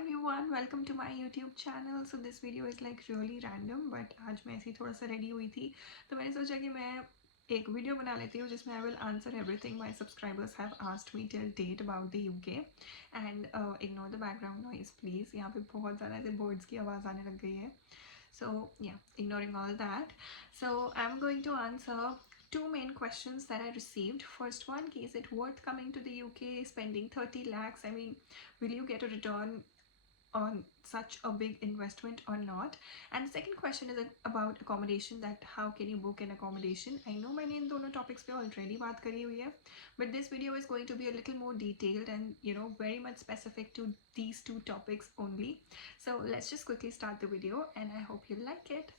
everyone, welcome to my YouTube channel. So this video is like really random, but आज मैं ऐसी थोड़ा सा रेडी हुई थी तो मैंने सोचा कि मैं एक वीडियो बना लेती हूँ जिसमें I will answer everything my subscribers have asked me till date about the UK and ignore the background noise please. यहाँ पे बहुत ज़्यादा ऐसे birds की आवाज़ आने लग गई है. So yeah, ignoring all that. So I'm going to answer two main questions that I received. First one, is it worth coming to the UK, spending 30 lakhs? I mean, will you get a return on such a big investment or not? And the second question is about accommodation, that how can you book an accommodation. I know मैंने इन दोनों topics पे already बात करी हुई है, but this video is going to be a little more detailed and very much specific to these two topics only. So let's just quickly start the video and I hope you like it.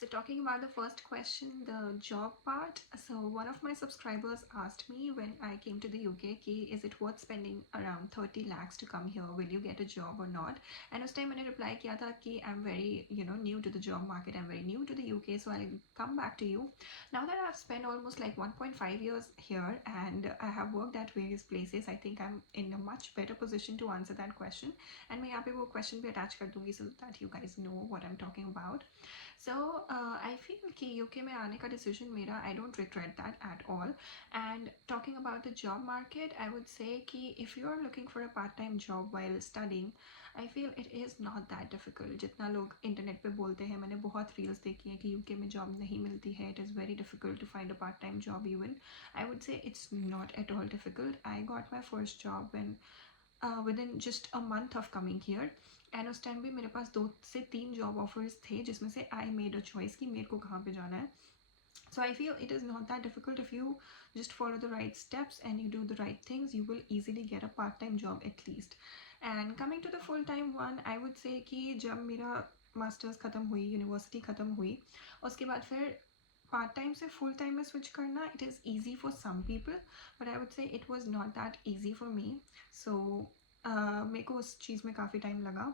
So talking about the first question, the job part. So one of my subscribers asked me when I came to the UK, is it worth spending around 30 lakhs to come here? Will you get a job or not? And उस time मैंने reply किया था कि I'm very new to the job market. I'm very new to the UK, so I'll come back to you. Now that I've spent almost like 1.5 years here and I have worked at various places, I think I'm in a much better position to answer that question. And मैं यहाँ पे वो question भी attach कर दूँगी so that you guys know what I'm talking about. So I feel कि UK में आने का decision मेरा, I don't regret that at all. And talking about the job market, I would say कि if you are looking for a part-time job while studying, I feel it is not that difficult. जितना लोग internet पे बोलते हैं, मैंने बहुत reels देखी हैं कि UK में जॉब नहीं मिलती है, it is very difficult to find a part-time job even. I would say it's not at all difficult. I got my first job when within just a month of coming here. And उस time भी मेरे पास 2 से 3 job offers थे जिसमें से I made a choice कि मेरे को कहाँ पे जाना है. So I feel it is not that difficult. If you just follow the right steps and you do the right things, you will easily get a part-time job at least. And coming to the full-time one, I would say कि जब मेरा masters ख़त्म हुई, university ख़त्म हुई, उसके बाद फिर पार्ट टाइम से फुल टाइम में स्विच करना, it is easy for some people but I would say it was not that easy for me. So मेरे को उस चीज़ में काफ़ी टाइम लगा.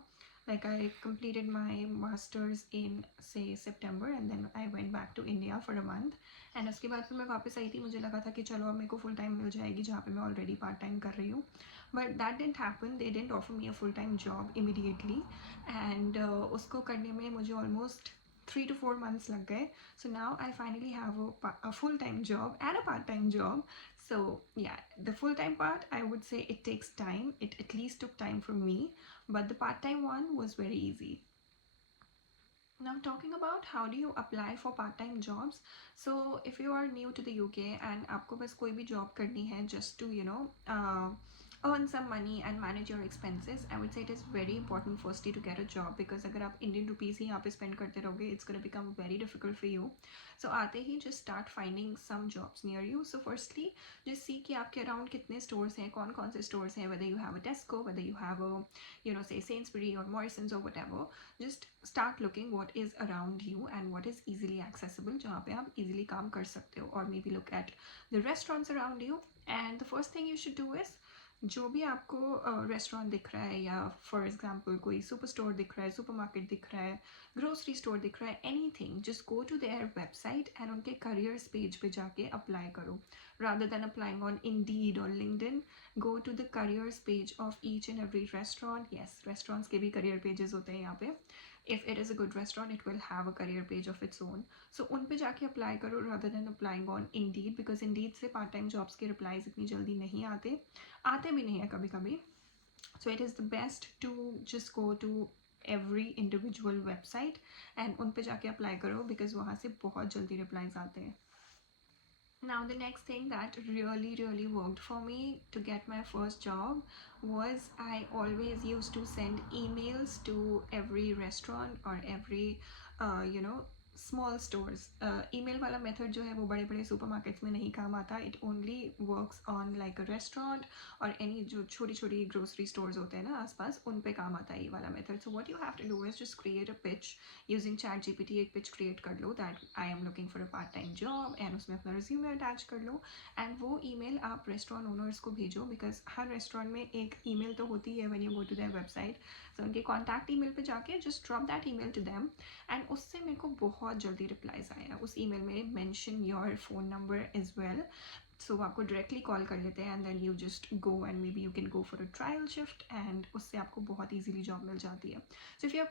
Like I completed my master's in say September and then I went back to India for a month and उसके बाद फिर मैं वापस आई थी. मुझे लगा था कि चलो अब मेरे को फुल टाइम मिल जाएगी जहाँ पे मैं ऑलरेडी पार्ट टाइम कर रही हूँ, but that didn't happen. They didn't offer me a full time job immediately and उसको करने में मुझे almost 3 to 4 months lag gaye. So now I finally have a full-time job and a part-time job. So yeah, the full-time part, I would say it takes time. It at least took time for me, but the part-time one was very easy. Now talking about how do you apply for part-time jobs. So if you are new to the UK and आपको बस कोई भी job करनी है just to earn some money and manage your expenses, I would say it is very important firstly to get a job because अगर आप Indian rupees ही यहाँ पे spend करते रहोगे, it's going to become very difficult for you. So आते ही just start finding some jobs near you. So firstly just see कि आपके around कितने stores हैं, कौन कौन से stores हैं, whether you have a Tesco, whether you have a say Sainsbury or Morrisons or whatever. Just start looking what is around you and what is easily accessible, जहाँ पे आप easily काम कर सकते हो. Or maybe look at the restaurants around you. And the first thing you should do is जो भी आपको रेस्टोरेंट दिख रहा है या फॉर एग्जांपल कोई सुपर स्टोर दिख रहा है, सुपरमार्केट दिख रहा है, ग्रोसरी स्टोर दिख रहा है, anything, just go to their website and उनके करियर्स पेज पे जाके अप्लाई करो. rather than applying on Indeed or LinkedIn, go to the careers page of each and every restaurant. Yes, restaurants के भी career pages होते हैं यहाँ पे. If it is a good restaurant, it will have a career page of its own. So उन पे जाके apply करो rather than applying on Indeed, because Indeed से part time jobs के replies इतनी जल्दी नहीं आते भी नहीं है कभी कभी. So it is the best to just go to every individual website and उन पे जाके apply करो because वहाँ से बहुत जल्दी replies आते हैं. Now the next thing that really worked for me to get my first job was I always used to send emails to every restaurant or every small stores. Email वाला method जो है वो बड़े बड़े supermarkets में नहीं काम आता. It only works on like a restaurant or any जो छोटी छोटी grocery stores होते हैं ना आसपास, उन पे काम आता है ये वाला method. So what you have to do is just create a pitch using ChatGPT. एक pitch create कर लो that I am looking for a part-time job and उसमें अपना resume attach कर लो and वो email आप restaurant owners को भेजो, because her restaurant में एक email तो होती है when you go to their website. So उनके contact email पे जाके just drop that email to them and उससे मेरे को बहुत जल्दी replies आया. उस email में mention your phone number as well. सो आपको डायरेक्टली कॉल कर लेते हैं and then you just go and maybe you can go for a trial shift and उससे आपको बहुत ईजिली जॉब मिल जाती है. So if you are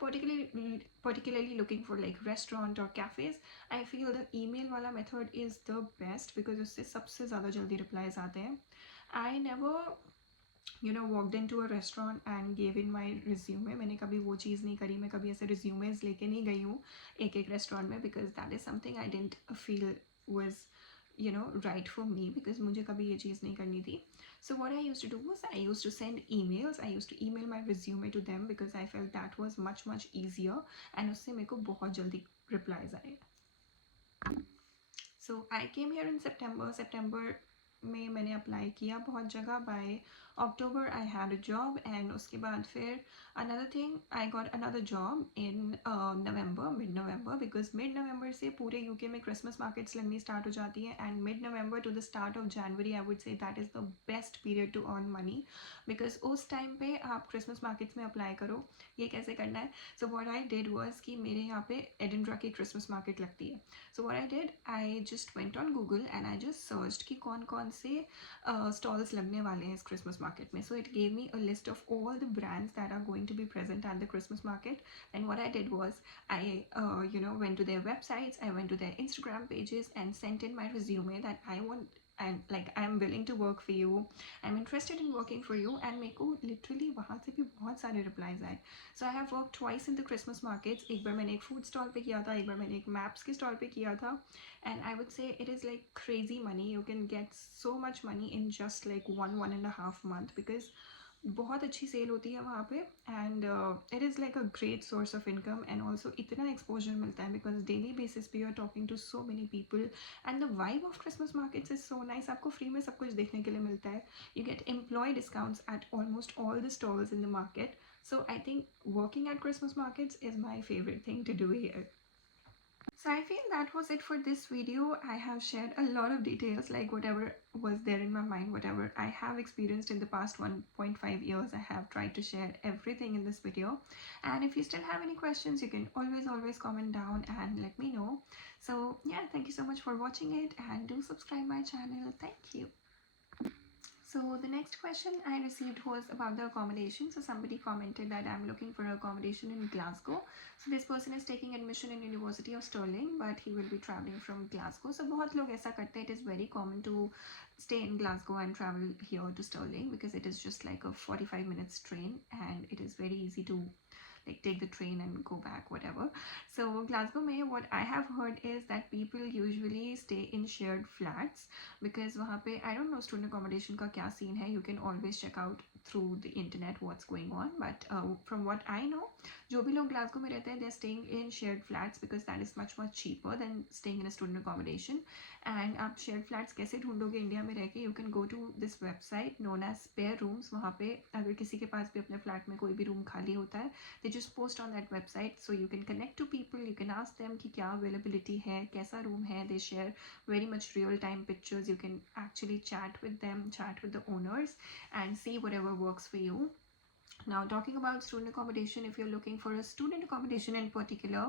particularly looking for like restaurant और cafes, I feel the email वाला method is the best because उससे सबसे ज़्यादा जल्दी रिप्लाईज आते हैं. I never walked into a restaurant and gave in my resume. मैंने कभी वो चीज़ नहीं करी. मैं कभी ऐसे रिज्यूमेज लेके नहीं गई हूँ एक एक रेस्टोरेंट में because that is something I didn't feel was right for me because मुझे कभी ये चीज़ नहीं करनी थी. So what I used to do was I used to send emails. I used to email my resume to them because I felt that was much easier and उससे मेरे को बहुत जल्दी replies आए. So I came here in September में मैंने apply किया बहुत जगह. By October I had a job and उसके बाद फिर another thing I got another job in mid November because mid November से पूरे यूके में क्रिसमस मार्केट्स लगनी स्टार्ट हो जाती है and mid November to the start of January I would say that is the best period to earn money because उस time पे आप क्रिसमस मार्केट्स में अप्लाई करो. ये कैसे करना है? So what I did was कि मेरे यहाँ पे एडिनब्रा की क्रिसमस मार्केट लगती है. So what I did, I just went on Google and I just searched कि कौन कौन से stalls लगने वाले हैं इस Christmas market में. So it gave me a list of all the brands that are going to be present at the Christmas market. And what I did was I went to their websites, I went to their Instagram pages and sent in my resume that I want and like I'm willing to work for you, I'm interested in working for you. And मेरे को literally वहाँ से भी बहुत सारे replies आए. So I have worked twice in the Christmas markets. एक बार मैंने एक food stall पे किया था, एक बार मैंने एक maps के stall पे किया था. And I would say it is like crazy money. You can get so much money in just like one and a half month because बहुत अच्छी सेल होती है वहाँ पे and it is like a great source of income and also इतना exposure मिलता है because daily basis पे you are talking to so many people and the vibe of Christmas markets is so nice. आपको free में सब कुछ देखने के लिए मिलता है. You get employ discounts at almost all the stalls in the market. So I think working at Christmas markets is my favorite thing to do here. So I feel that was it for this video. I have shared a lot of details, like whatever was there in my mind, whatever I have experienced in the past 1.5 years. I have tried to share everything in this video. And if you still have any questions, you can always comment down and let me know. So yeah, thank you so much for watching it and do subscribe my channel. Thank you. So the next question I received was about the accommodation. So somebody commented that I'm looking for accommodation in Glasgow. So this person is taking admission in University of Stirling, but he will be traveling from Glasgow. So बहुत लोग ऐसा करते हैं. It is very common to stay in Glasgow and travel here to Stirling because it is just like a 45 minutes train and it is very easy to like take the train and go back, whatever. So Glasgow में what I have heard is that people usually stay in shared flats because वहाँ पे I don't know student accommodation का क्या scene है. You can always check out through the internet what's going on, but from what I know, जो भी लोग Glasgow में रहते हैं, they're staying in shared flats because that is much cheaper than staying in a student accommodation. And आप shared flats कैसे ढूंढोगे India में रह के? You can go to this website known as spare rooms. वहाँ पे अगर किसी के पास भी अपने फ्लैट में कोई भी रूम खाली होता है, they just post on that website, so you can connect to people, you can ask them कि क्या availability है, कैसा room है. They share very much real time pictures. You can actually chat with them, chat with the owners and see whatever works for you. Now talking about student accommodation, if you're looking for a student accommodation in particular,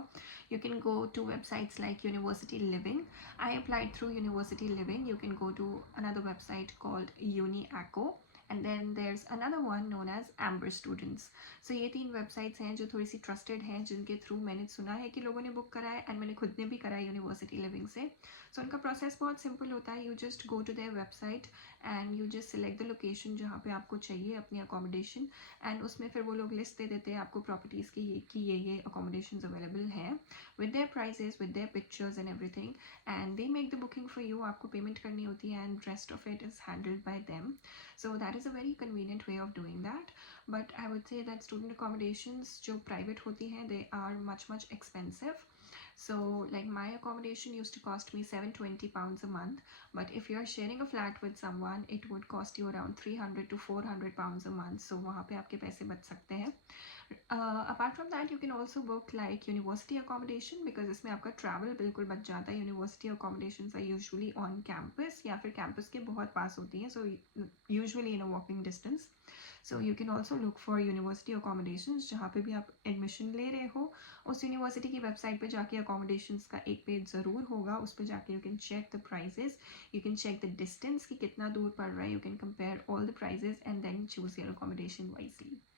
you can go to websites like University Living. I applied through University Living. You can go to another website called UniAco. And then there's another one known as Amber Students. So ये तीन websites हैं जो थोड़ी सी trusted हैं, जिनके through मैंने सुना है कि लोगों ने book करा है and मैंने खुद ने भी करा है University Living से. So उनका process बहुत simple होता है. You just go to their website and you just select the location जहाँ पे आपको चाहिए अपनी accommodation and उसमें फिर वो लोग list दे देते हैं आपको properties की ये accommodations available हैं with their prices, with their pictures and everything, and they make the booking for you. आपको payment करनी होती है and rest of it is handled by them. So that is a very convenient way of doing that. But I would say that student accommodations जो private होती हैं, they are much expensive. So like my accommodation used to cost me £720 a month, but if you're sharing a flat with someone, it would cost you around £300 to £400 a month. So वहाँ पे आपके पैसे बच सकते हैं. Apart from that, you can also book like university accommodation because इसमें आपका travel बिल्कुल बच जाता है. University accommodations are usually on campus या फिर campus के बहुत पास होती हैं, so usually in a walking distance. So you can also look for university accommodations जहाँ पे भी आप admission ले रहे हो. उस university की website पे जाके accommodations का एक पेज ज़रूर होगा. उस पे जाके you can check the prices. You can check the distance कि कितना दूर पड़ रहा है. You can compare all the prices and then choose your accommodation wisely.